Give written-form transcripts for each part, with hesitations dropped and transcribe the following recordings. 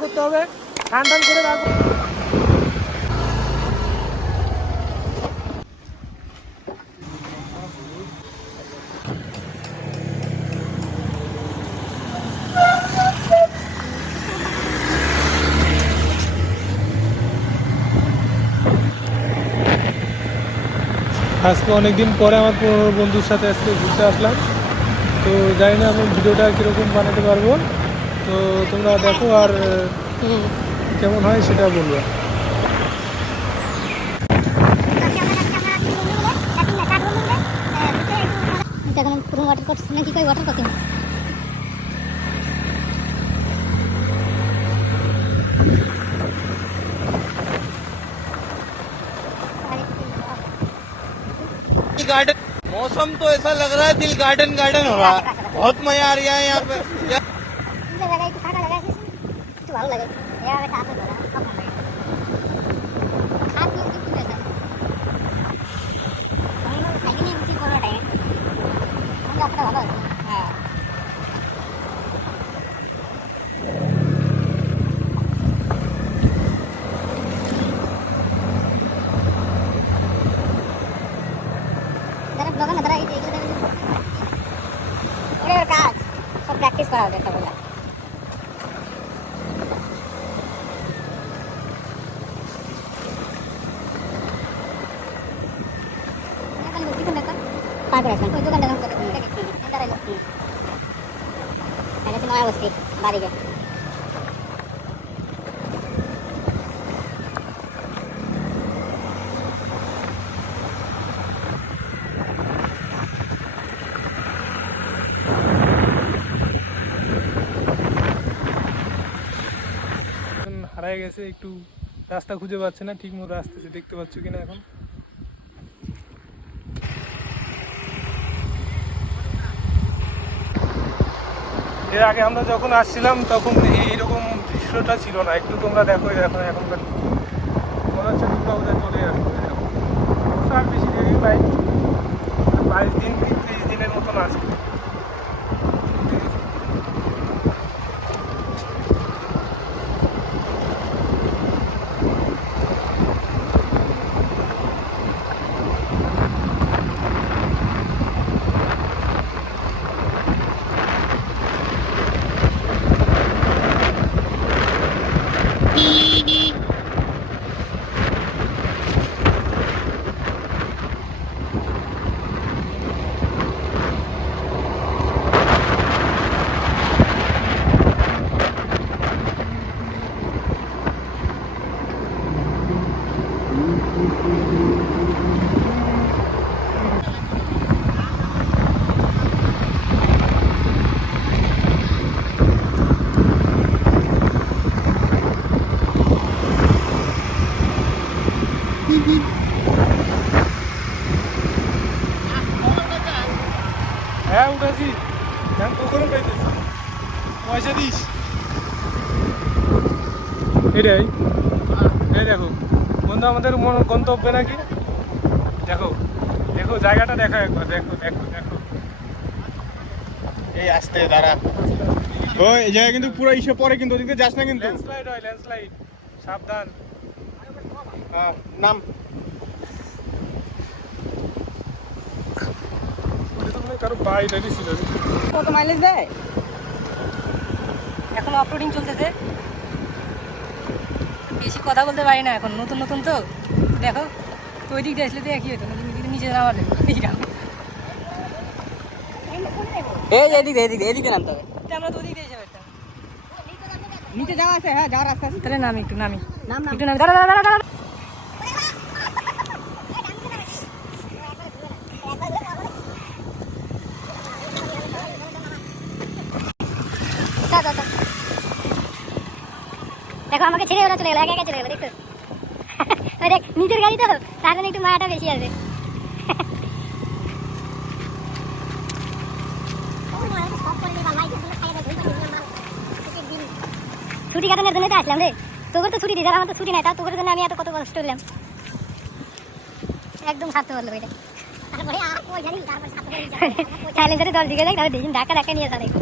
করতে হবে, টান টান করে রাখবো। আজকে অনেকদিন পরে আমার পুরনো বন্ধুর সাথে আজকে ঘুরতে আসলাম। তো জানি না আমি ভিডিওটা কীরকম বানাতে পারবো, তো তোমরা দেখো আর কেমন হয় সেটা বলবো। পুরো ওয়াটার কোর্স নাকি কই ওয়াটার কোচিং गार्डन मौसम तो ऐसा लग रहा है दिल गार्डन गार्डन हो रहा है। बहुत मजा आ रहा है यहाँ पे। ভালো লাগে কাজ সব প্র্যাকটিস করা হবে একটা বলে নয়া বস্তি বাড়িকে হারাই গেছে, একটু রাস্তা খুঁজে পাচ্ছে না, ঠিক মতো আসতেছে, দেখতে পাচ্ছ কিনা এখন। এর আগে আমরা যখন আসছিলাম তখন এইরকম দৃশ্যটা ছিল না। একটু তোমরা দেখো এখন, এখনকার মনে হচ্ছে দুর্গাপূজা চলে আসবে। আর বেশি দেরি নাই, 22 দিন 30 দিনের মতন আছে। হ্যাঁ উঠেছি, কখনো পাইতেছি পয়সা দিস। এটাই এই দেখো বন্ধু, আমাদের গন্তব্যে নাকি। দেখো দেখো জায়গাটা দেখো একবার, দেখো দেখো দেখো। এই আসতে দাঁড়া, ওই এই জায়গা কিন্তু পুরো ইসে পরে, কিন্তু ওদিকে যাস না কিন্তু। ল্যান্ডস্লাইড হয়, ল্যান্ডস্লাইড, সাবধান। নাম কারো বাড়ি টাড়ি ছিল। কত মাইলেজ দেয়? এখন অফরোডিং চলতেছে, বেশি কথা বলতে পারি না এখন, নতুন নতুন তো। দেখো তো ওই দিক দিয়ে আসলে তো একই হতো, নিচে নামালে এই এদিকে এদিকে এদিকে নামতে হবে। আমরা তো ওদিক দিয়ে যাবো, নিচে যাওয়া আছে। হ্যাঁ যাওয়ার রাস্তা আছে, তাহলে নামি একটু, নামি একটু নামি। দাঁড়া দাঁড়া দাঁড়া, দেখো আমাকে ছেড়ে ওরা চলে গেল, একা একা চলে গেল। দেখো দেখ নিজের গাড়ি তো, তার জন্য একটু মায়াটা বেশি আছে। ছুটি কাটানোর জন্য তো আসলাম রে, তোকে তো ছুটি দিই, আমার তো ছুটি নাই, তা তোর জন্য আমি এত কত কষ্ট করলাম। একদম স্বার্থ বললো এটা। তারপরে আর কই জানি, তারপরে সাথে সাইলেন্সারে দল দিকে যাই, তারপরে দেখি ধাক্কা ধাক্কা নিয়ে আসা। দেখো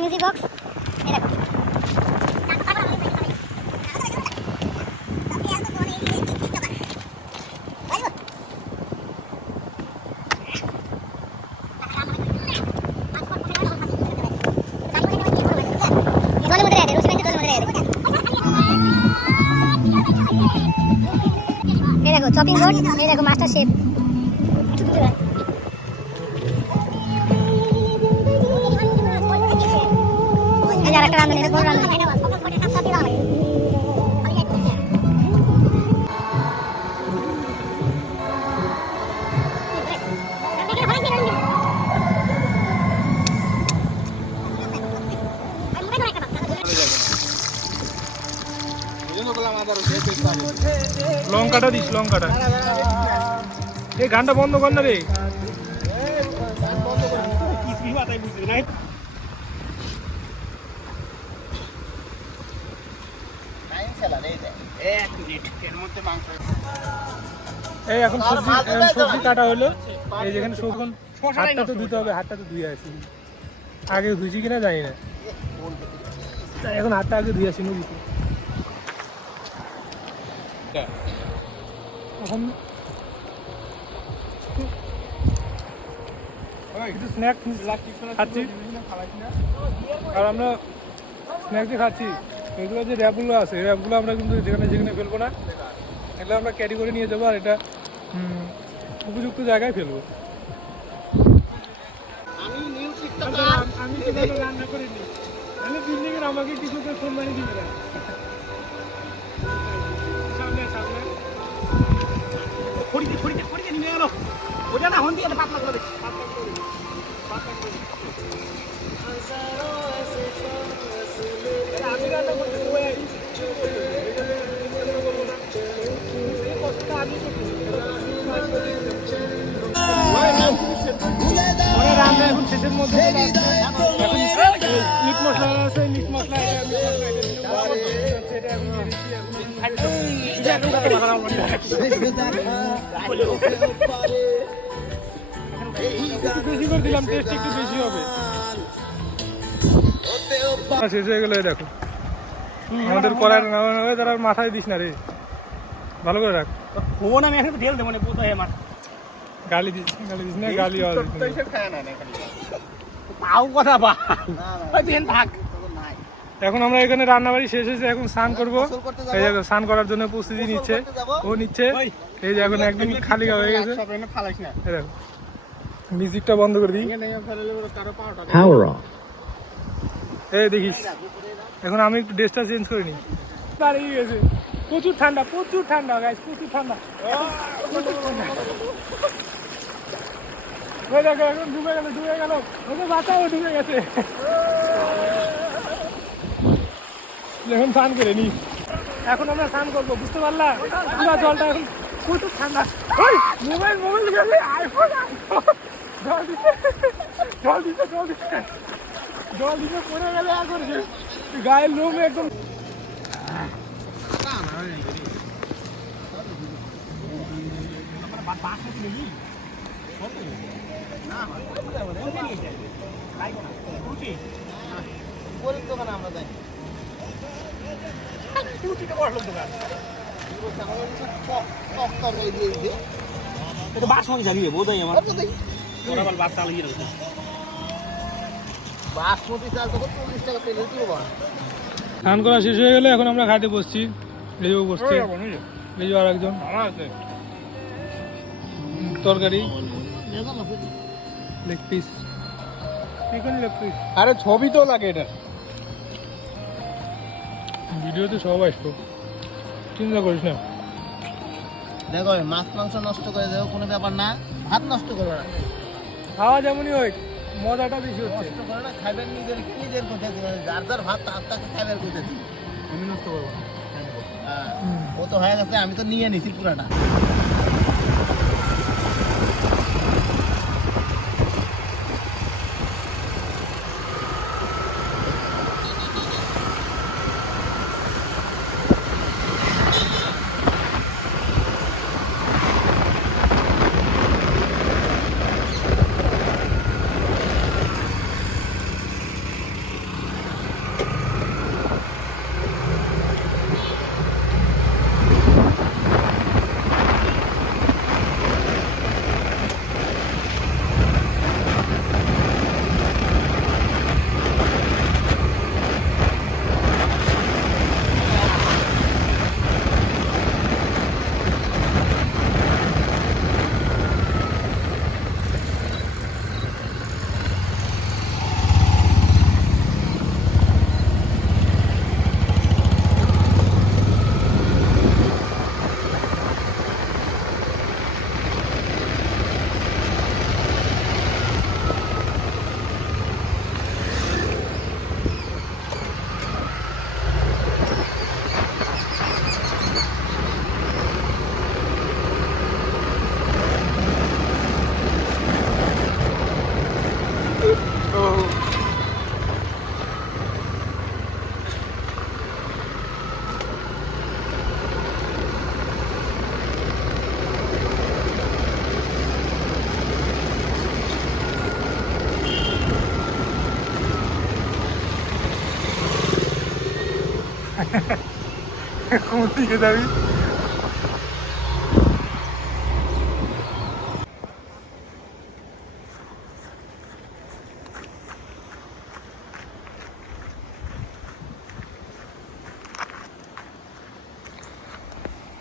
মিউজিক বক্স এই দেখো জলের মধ্যে রেখে রুচি জলের মধ্যে রেখে এই দেখো চপিং বোর্ড এই দেখো মাস্টার শেফ এই যে একটা রান্না এটা কোন রান্না লঙ্কাটা দিস লঙ্কাটা এই গানটা বন্ধ কর না রে এই এখন সবজি কাটা হলো এই যেখানে সবখন হাতটা তো ধুতে হবে হাতটা তো ধুয়ে আসি আগে ধুইছি কিনা জানি না তাই এখন হাতটা আগে ধুয়ে আসি নদীতে এখন কিছু স্ন্যাক খাচ্ছি আর আমরা স্ন্যাক যে খাচ্ছি এগুলো যে র্যাপগুলো আছে এই র্যাপগুলো আমরা কিন্তু যেখানে যেখানে ফেলবো না এগুলো আমরা ক্যারি করে নিয়ে যাবো আর এটা উপযুক্ত জায়গায় ফেলবো আমি তো রান্না করিনি আমি বিল্ডিংয়ের আমাকে কিছু ফোন বানিয়ে দিবে না সামনে সামনে খড়িতে নিয়ে গেল ওটা না হন্দি পাতলা করে পাতলা করে আমি রান্না করতে রান্না এখন শেষের মধ্যে মিট মশলা আছে মিট মশলা বেশি করে দিলাম টেস্ট একটু বেশি হবে শেষ হয়ে গেল দেখো আমাদের করার না হবে তারা মাথায় দিস না রে ভালো করে রাখ ফোন আমি এখন ঢেল দেবো না গালি দিস না গালি তাও কথা বা থাক এখন আমরা এখানে রান্না বাড়ি শেষ হয়েছে এখন স্নান করবো এই দেখো স্নান করার জন্য প্রস্তুতি নিচ্ছে ও নিচ্ছে এই যে এখন একদম খালি হয়ে গেছে দেখো মিউজিকটা বন্ধ করে দিই এই দেখিস এখন আমি একটু ড্রেসটা চেঞ্জ করে নিই দাঁড়িয়ে গেছে প্রচুর ঠান্ডা গাইস প্রচুর ঠান্ডা ওই দেখো এখন ডুবে গেল ওকে বাঁচাও ডুবে গেছে এখন স্নান করে নি এখন আমরা স্নান করবো বুঝতে পারলাম পুরো জলটা এখন প্রচুর ঠান্ডা মোবাইল গেলে আইফোন জল দিতে পড়ে গেলে এখন গায়ের লোম একদম বাসমতি চালিয়ে বোধ হয় আমার বাসমতি চাল তো 40 টাকা তেল দিতে হবে স্নান করা শেষ হয়ে গেলে এখন আমরা ঘাটে বসছি এই যে বসছে এই যে আর একজন তরকারি লেগ পিস আরে ছবি তো লাগে এটা ভিডিওতে সব আসবো চিন্তা করিস না দেখো মাছ মাংস নষ্ট করে দেবো কোনো ব্যাপার না ভাত নষ্ট করবে না খাওয়া যেমনই হোক মজাটা বেশি হচ্ছে নষ্ট করে না খাইবেন নিজের কোথায় যার যার ভাত তাকে খাইবার কোথায় আমি নষ্ট করবো ও তো হয়ে গেছে আমি তো নিয়ে নিছি পুরাটা কোন দিকে যাবি?